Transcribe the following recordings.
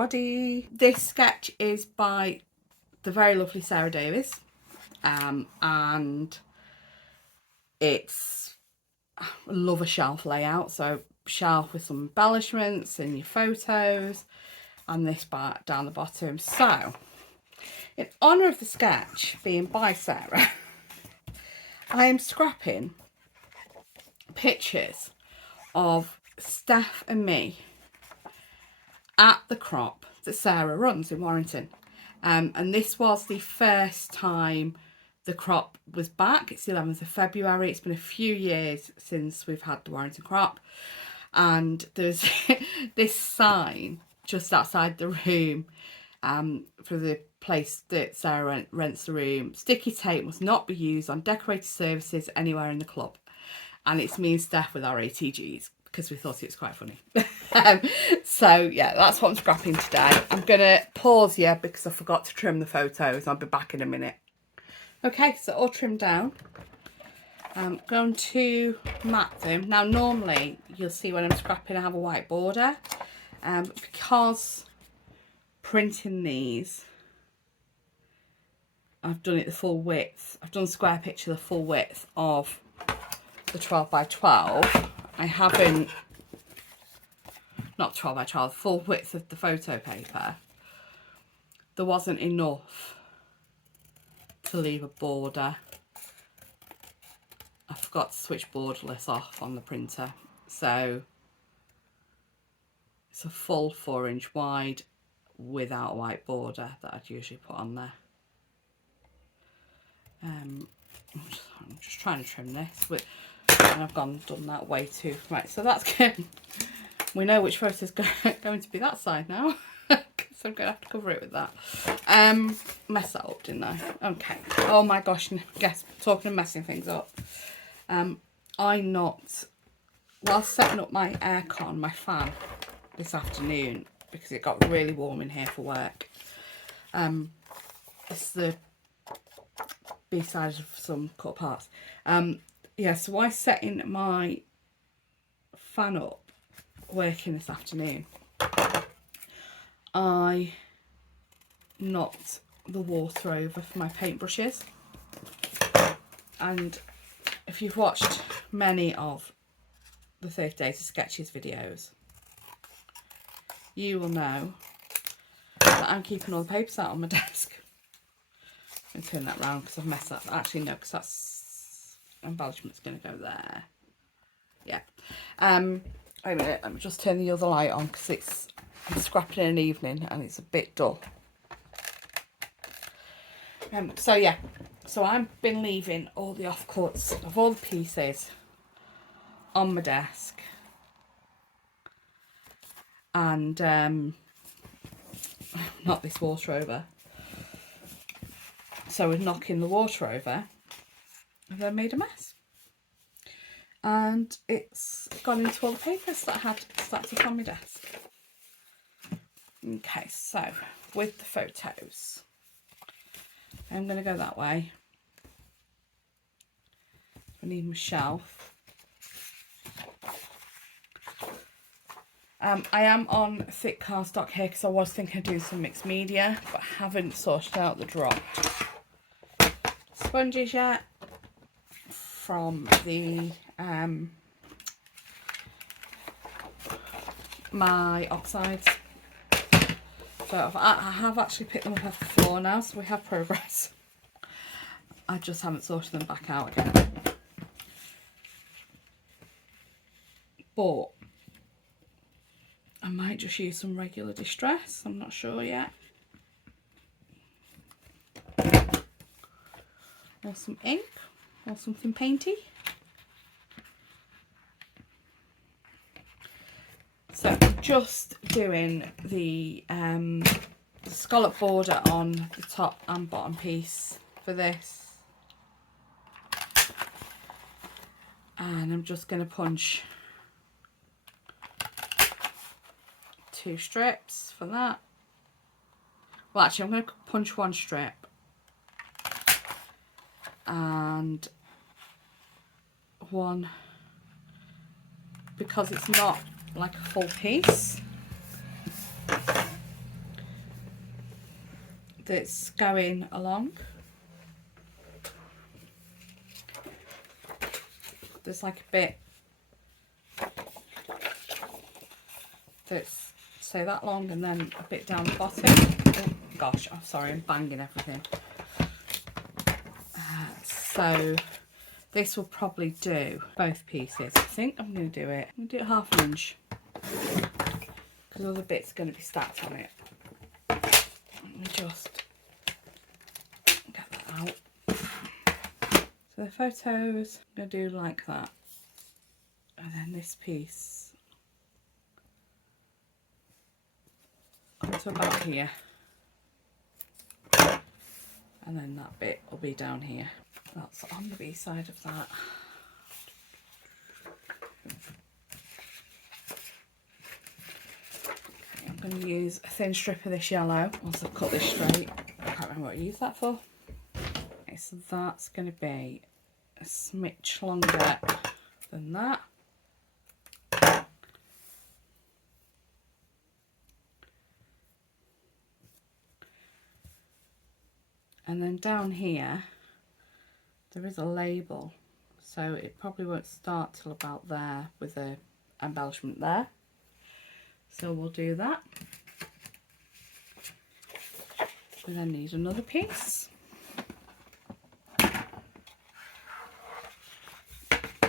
everybody. This sketch is by the very lovely Sarah Davies, and it's, I love a shelf layout, so shelf with some embellishments and your photos, and this part down the bottom. So in honour of the sketch being by Sarah, I am scrapping pictures of Steph and me at the crop that Sarah runs in Warrington. And this was the first time the crop was back. It's the 11th of February. It's been a few years since we've had the Warrington crop. And there's this sign just outside the room for the place that Sarah rents the room. Sticky tape must not be used on decorated surfaces anywhere in the club. And it's me and Steph with our ATGs, because we thought it was quite funny. So yeah, that's what I'm scrapping today. I'm gonna pause here because I forgot to trim the photos. I'll be back in a minute. Okay, so all trimmed down. I'm going to mat them. Now normally you'll see when I'm scrapping I have a white border, because printing these I've done it the full width. I've done square picture the full width of the 12 by 12. I haven't, not 12 by 12, full width of the photo paper. There wasn't enough to leave a border. I forgot to switch borderless off on the printer, so it's a full 4-inch wide without a white border that I'd usually put on there. I'm just trying to trim this, and I've done that way too. Right, so that's good. We know which photo is going to be that side now, because I'm going to have to cover it with that. Mess that up, didn't I? Okay. Oh my gosh, guess, talking of messing things up. While setting up my aircon, my fan, this afternoon, because it got really warm in here for work. It's the B-side of some cut parts. Yeah, so I setting my fan up working this afternoon. I knocked the water over for my paintbrushes, and if you've watched many of the 30 Days of Sketches videos, you will know that I'm keeping all the papers out on my desk. I'm going to turn that round because I've messed that. Actually, no, because that's embellishment's going to go there. Yeah. Wait a minute. Let me just turn the other light on because I'm scrapping in an evening and it's a bit dull. So yeah. So I've been leaving all the offcuts of all the pieces on my desk, and knock this water over. So we're knocking the water over, and I made a mess. And it's gone into all the papers that I had stacked up on my desk. Okay, so with the photos, I'm going to go that way. I need my shelf. I am on thick cardstock here because I was thinking of doing some mixed media, but I haven't sorted out the dropped sponges yet from the my oxides. So I have actually picked them up off the floor now, so we have progress. I just haven't sorted them back out again. But I might just use some regular distress, I'm not sure yet. Or some ink, or something painty. So I'm just doing the scallop border on the top and bottom piece for this. And I'm just going to punch 2 strips for that. Well, actually, I'm going to punch 1 strip. And 1, because it's not like a full piece, that's going along. There's like a bit that's, say, that long, and then a bit down the bottom. Oh gosh, I'm sorry, I'm banging everything. So this will probably do both pieces. I think I'm going to do it. I'm going to do it 1/2 inch because other bits are going to be stacked on it. Let me just get that out. So the photos, I'm going to do like that, and then this piece up to about here, and then that bit will be down here. That's on the B side of that. Okay, I'm going to use a thin strip of this yellow once I've cut this straight. I can't remember what I used that for. Okay, so that's going to be a smidge longer than that. And then down here, there is a label, so it probably won't start till about there with the embellishment there. So we'll do that. We then need another piece,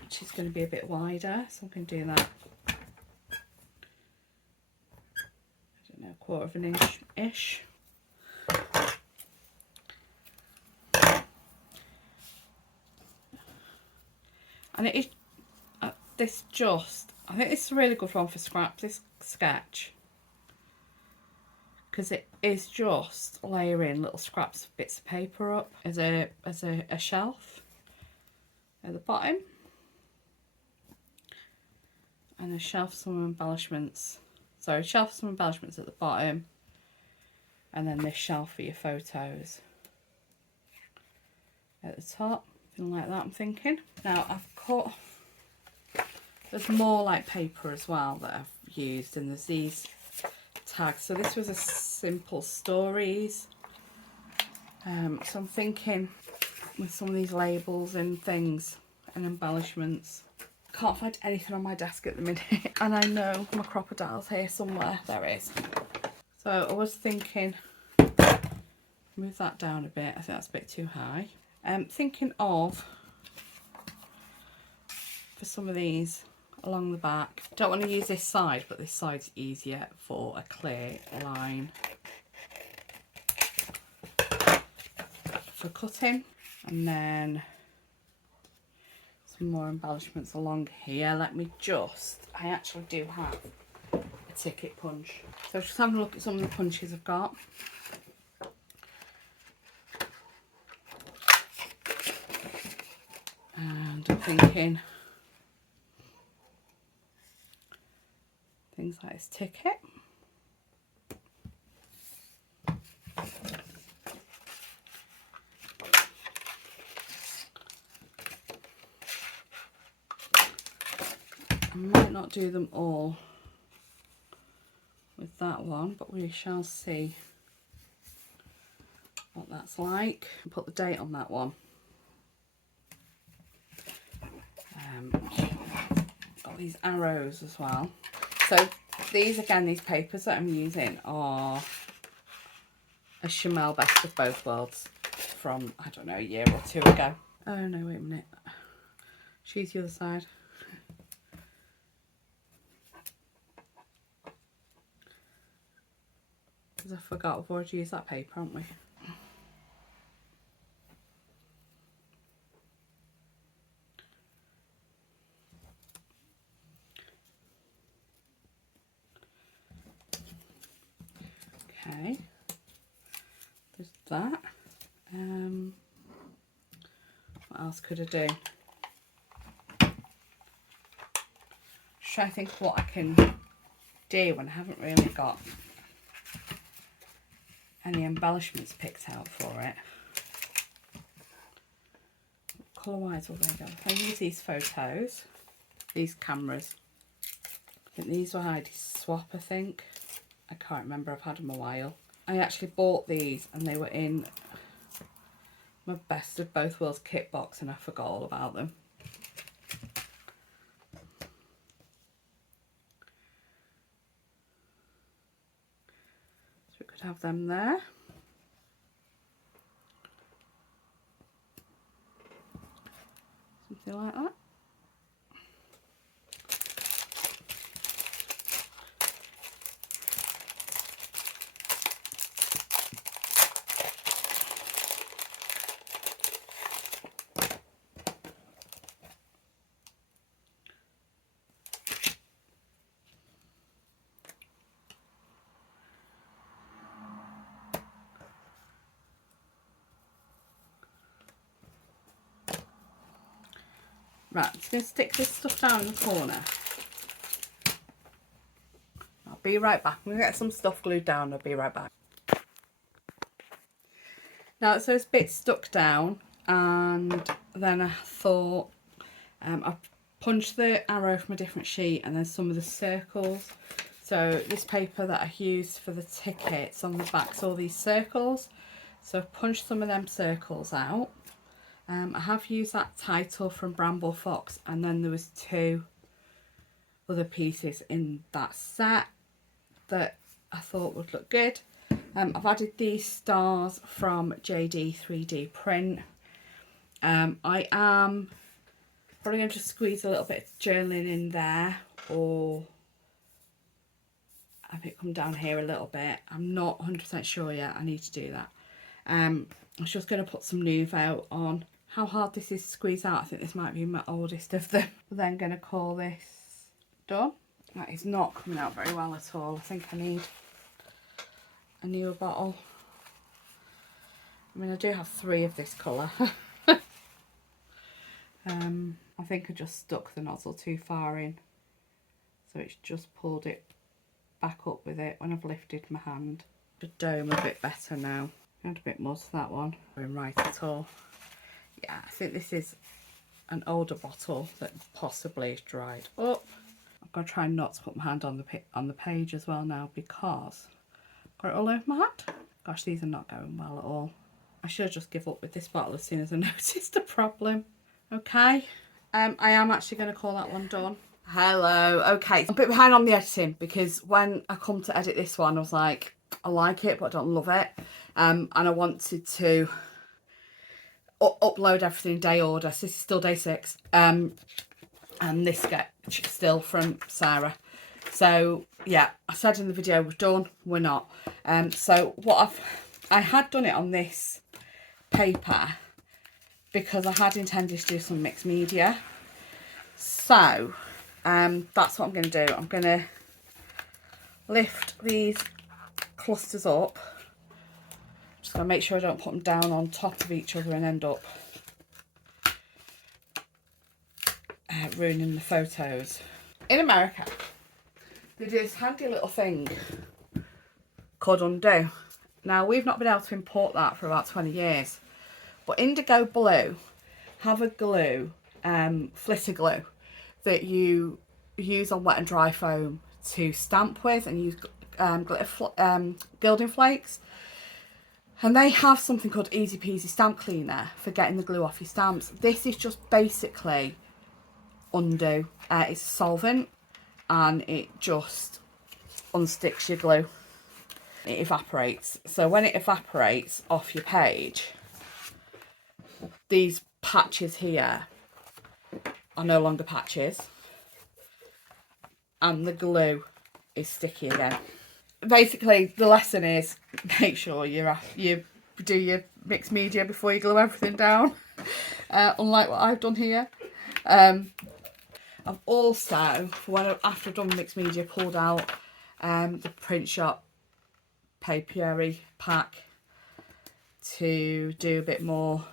which is going to be a bit wider, so I'm going to do that, I don't know, 1/4 of an inch-ish. And it is, this just, I think this is a really good one for scraps, this sketch, because it is just layering little scraps of bits of paper up as a shelf at the bottom, and a shelf some embellishments. So a shelf some embellishments at the bottom, and then this shelf for your photos at the top. Something like that, I'm thinking. Now I've cut, there's more like paper as well that I've used, and there's these tags. So this was a simple stories. So I'm thinking with some of these labels and things and embellishments. Can't find anything on my desk at the minute. And I know my crocodile's here somewhere. There it is. So I was thinking, move that down a bit. I think that's a bit too high. Thinking of, for some of these along the back, don't want to use this side, but this side's easier for a clear line for cutting. And then some more embellishments along here. Let me just, I actually do have a ticket punch, so just having a look at some of the punches I've got. And I'm thinking things like this ticket. I might not do them all with that one, but we shall see what that's like. I'll put the date on that one. Got these arrows as well. So these, again, these papers that I'm using are a Chamel Best of Both Worlds from, I don't know, a year or two ago. Oh no, wait a minute. She's the other side. Because I forgot we've already used that paper, haven't we? Okay, there's that. What else could I do? Just trying to think what I can do when I haven't really got any embellishments picked out for it. Colour wise will they go? I use these photos, these cameras. I think these were Heidi's swap, I think. I can't remember, I've had them a while. I actually bought these and they were in my best of both worlds kit box and I forgot all about them. So we could have them there. Something like that. Right, I'm just going to stick this stuff down in the corner. I'll be right back. I'm going to get some stuff glued down. I'll be right back. Now, so it's a bit stuck down, and then I thought I punched the arrow from a different sheet and then some of the circles. So this paper that I used for the tickets on the back's all these circles. So I've punched some of them circles out. I have used that title from Bramble Fox, and then there was 2 other pieces in that set that I thought would look good. I've added these stars from JD 3D print. I am probably going to just squeeze a little bit of journaling in there, or have it come down here a little bit. I'm not 100% sure yet. I need to do that. I was just going to put some Nouveau on. How hard this is to squeeze out. I think this might be my oldest of them. We're then going to call this done. That is not coming out very well at all. I think I need a newer bottle. I mean, I do have 3 of this colour. I think I just stuck the nozzle too far in, so it's just pulled it back up with it when I've lifted my hand. The dome a bit better now. Add a bit more to that one. Going right at all. Yeah, I think this is an older bottle that possibly is dried up. I'm going to try not to put my hand on the page as well now, because I've got it all over my hand. Gosh, these are not going well at all. I should just give up with this bottle as soon as I noticed the problem. Okay, I am actually going to call that one done. Hello. Okay, I'm a bit behind on the editing because when I come to edit this one, I was like, I like it, but I don't love it. And I wanted to upload everything in day order. So this is still day 6. And this sketch is still from Sarah. So yeah, I said in the video we're done, we're not. So what I had done it on this paper because I had intended to do some mixed media. So that's what I'm going to do. I'm going to lift these clusters up. Just going to make sure I don't put them down on top of each other and end up ruining the photos. In America, they do this handy little thing called Undo. Now, we've not been able to import that for about 20 years. But Indigo Blue have a glue, flitter glue, that you use on wet and dry foam to stamp with, and use gilding flakes. And they have something called Easy Peasy Stamp Cleaner for getting the glue off your stamps. This is just basically Undo. It's a solvent and it just unsticks your glue. It evaporates. So when it evaporates off your page, these patches here are no longer patches and the glue is sticky again. Basically, the lesson is make sure you do your mixed media before you glue everything down, unlike what I've done here. I've also, after I've done mixed media, pulled out the print shop papier-y pack to do a bit more,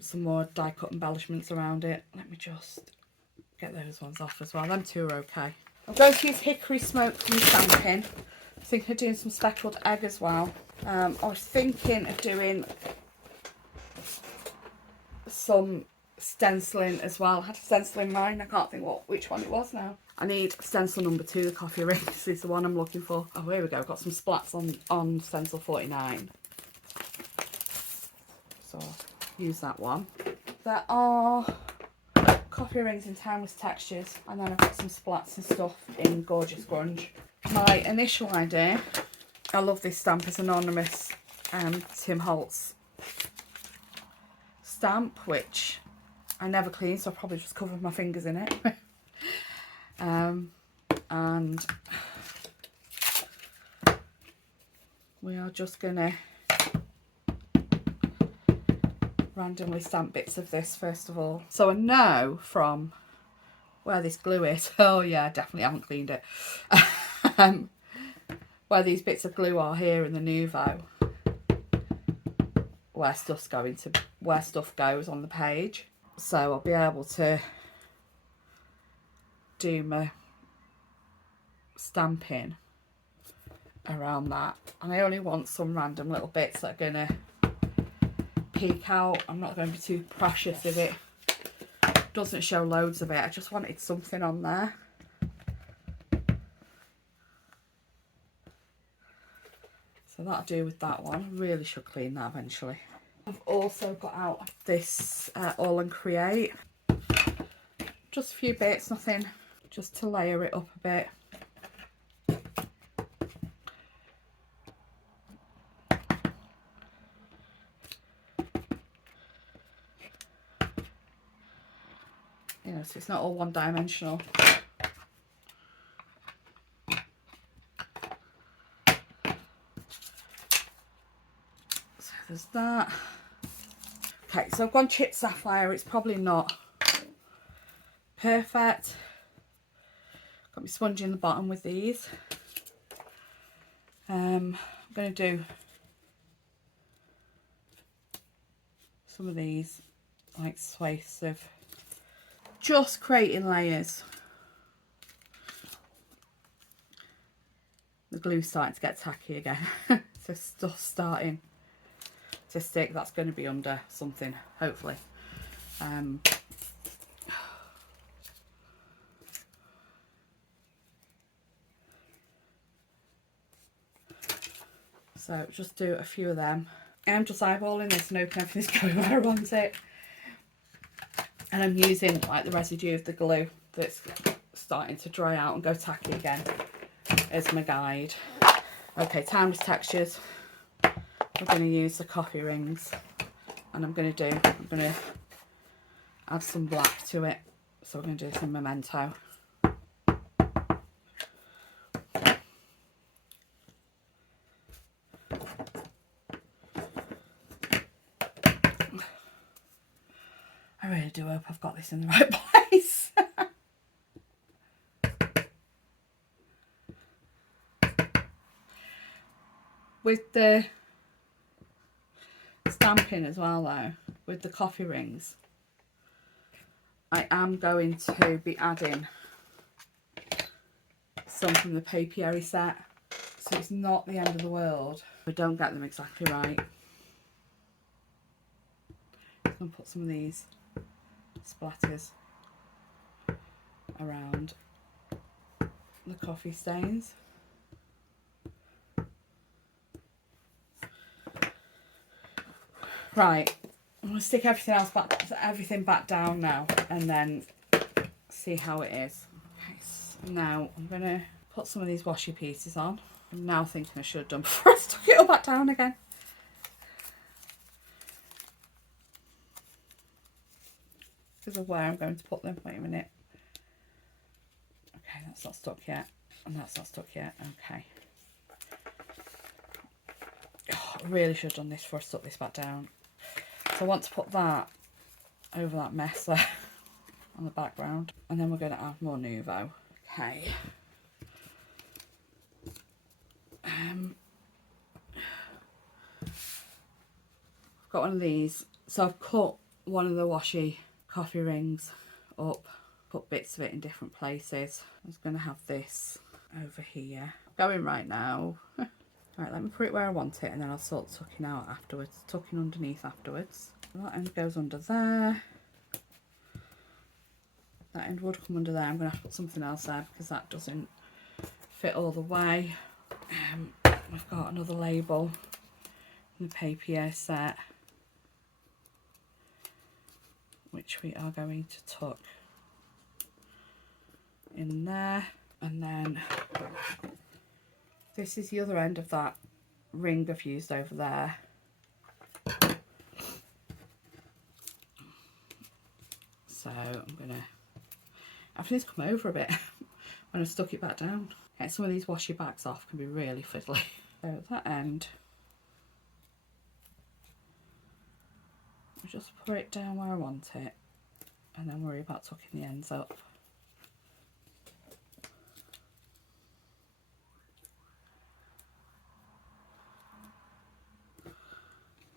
some more die cut embellishments around it. Let me just get those ones off as well. Them 2 are okay. I'm going to use Hickory Smoke from stamping. I think of doing some speckled egg as well. I was thinking of doing some stenciling as well. I had to stencil in mine. I can't think which one it was now. I need stencil number 2, the coffee rings is the one I'm looking for. Oh, here we go. Got some splats on stencil 49. So I'll use that one. There are coffee rings in timeless textures, and then I've got some splats and stuff in gorgeous grunge. My initial idea, I love this stamp, it's an anonymous Tim Holtz stamp, which I never clean, so I probably just covered my fingers in it. And we are just gonna randomly stamp bits of this first of all. So I know from where this glue is, oh yeah, definitely haven't cleaned it, where these bits of glue are here in the Nouveau, where stuff goes on the page. So I'll be able to do my stamping around that, and I only want some random little bits that are gonna peek out. I'm not going to be too precious if it doesn't show loads of it. I just wanted something on there. So that'll do with that one. I really should clean that eventually. I've also got out this All and Create. Just a few bits, nothing, just to layer it up a bit. You know, so it's not all one-dimensional. So there's that. Okay, so I've gone chipped sapphire. It's probably not perfect. Got my sponge in the bottom with these. I'm going to do some of these like swathes of just creating layers. The glue's starting to get tacky again. So stuff's starting to stick. That's going to be under something, hopefully. So just do a few of them. I'm just eyeballing this and hoping everything's going where I want it. And I'm using like the residue of the glue that's starting to dry out and go tacky again as my guide. Okay, timeless textures. We're going to use the coffee rings, and I'm going to add some black to it. So we're going to do some Memento. I really do hope I've got this in the right place. With the stamping as well though, with the coffee rings, I am going to be adding some from the Papieri set, so it's not the end of the world if we don't get them exactly right. I'm going to put some of these splatters around the coffee stains. Right, I'm going to stick everything back down now and then see how it is. Okay, so now I'm going to put some of these washi pieces on. I'm now thinking I should have done before I stuck it all back down again. Because of where I'm going to put them. Wait a minute. Okay, that's not stuck yet. And that's not stuck yet. Okay. Oh, I really should have done this before I stuck this back down. So I want to put that over that mess there on the background. And then we're going to add more Nouveau. Okay. I've got one of these. So I've cut one of the washi coffee rings up, put bits of it in different places. I was going to have this over here. Going right now. Right, let me put it where I want it and then I'll sort tucking out afterwards, tucking underneath afterwards. So that end goes under there. that end would come under there. I'm going to have to put something else there because that doesn't fit all the way. I've got another label in the papier set, which we are going to tuck in there. And then this is the other end of that ring I've used over there. So I'm gonna, after this, come over a bit when I stuck it back down. Get some of these washi bags off can be really fiddly. So at that end, I'll just put it down where I want it and then worry about tucking the ends up.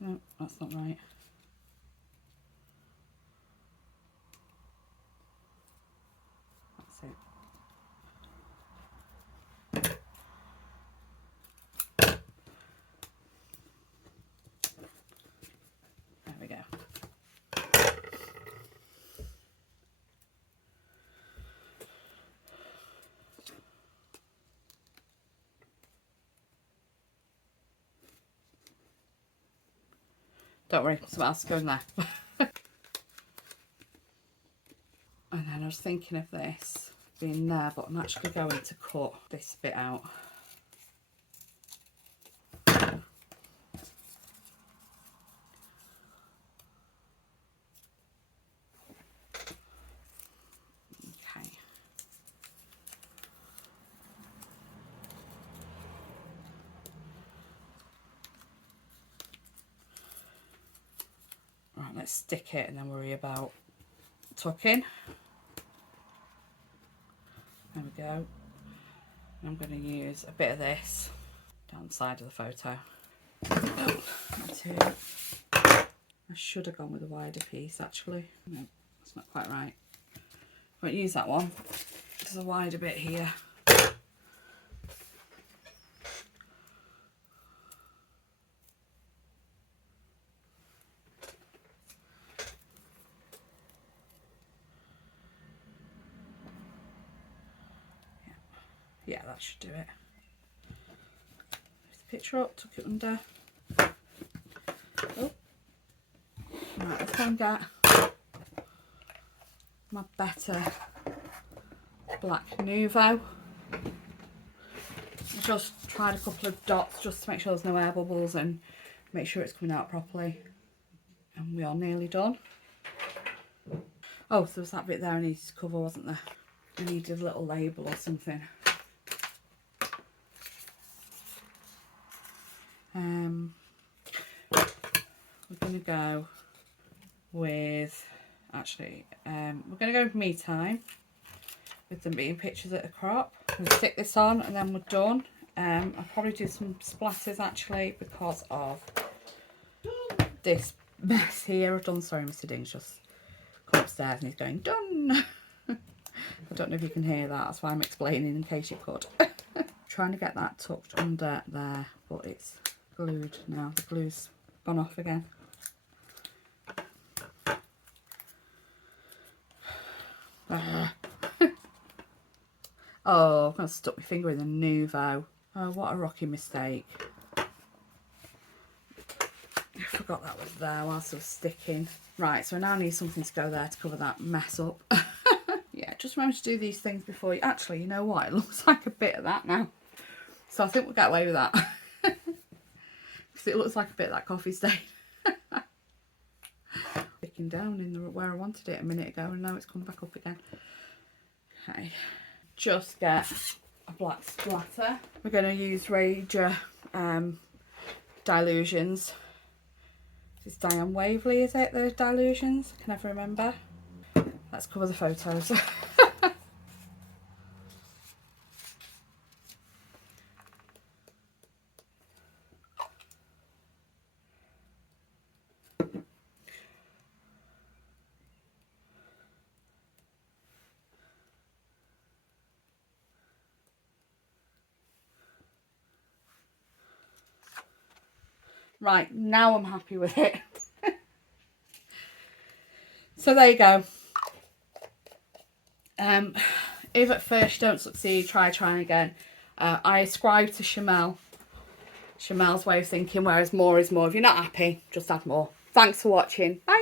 No, that's not right. That's it. There we go. Don't worry, something else is going there. And then I was thinking of this being there, but I'm actually going to cut this bit out. Okay. Right, let's stick it and then worry about tucking. There we go. I'm going to use a bit of this down the side of the photo. I should have gone with a wider piece actually. No, that's not quite right. Won't use that one. There's a wider bit here. Yeah, that should do it. Lift the picture up, tuck it under. Oh. Right, let's go and get my better black Nuvo. I just tried a couple of dots just to make sure there's no air bubbles and make sure it's coming out properly. And we are nearly done. Oh, so there was that bit there I needed to cover, wasn't there? I needed a little label or something. We're going to go with, actually, we're going to go with me time, with them being pictures at a crop. We'll stick this on and then we're done. I'll probably do some splatters actually because of this mess here I've done. Sorry, Mr. Ding's just come upstairs and he's going, done. I don't know if you can hear that, that's why I'm explaining in case you could. Trying to get that tucked under there, but it's glued now. The glue's gone off again. Oh, I've kind of stuck my finger in the Nuvo. Oh, what a rocky mistake. I forgot that was there whilst I was sticking. Right, so I now need something to go there to cover that mess up. Yeah, just remember to do these things before you... Actually, you know what? It looks like a bit of that now. So I think we'll get away with that. Because it looks like a bit of that coffee stain. Sticking down in the where I wanted it a minute ago and now it's come back up again. Okay. Just get a black splatter. We're going to use Rager Dilutions. This is Diane Waverley, is it? The Dilutions? I can never remember. Let's cover the photos. Right, now I'm happy with it. So there you go. If at first you don't succeed, try trying again. I ascribe to Shamel's way of thinking, whereas more is more. If you're not happy, just add more. Thanks for watching. Bye.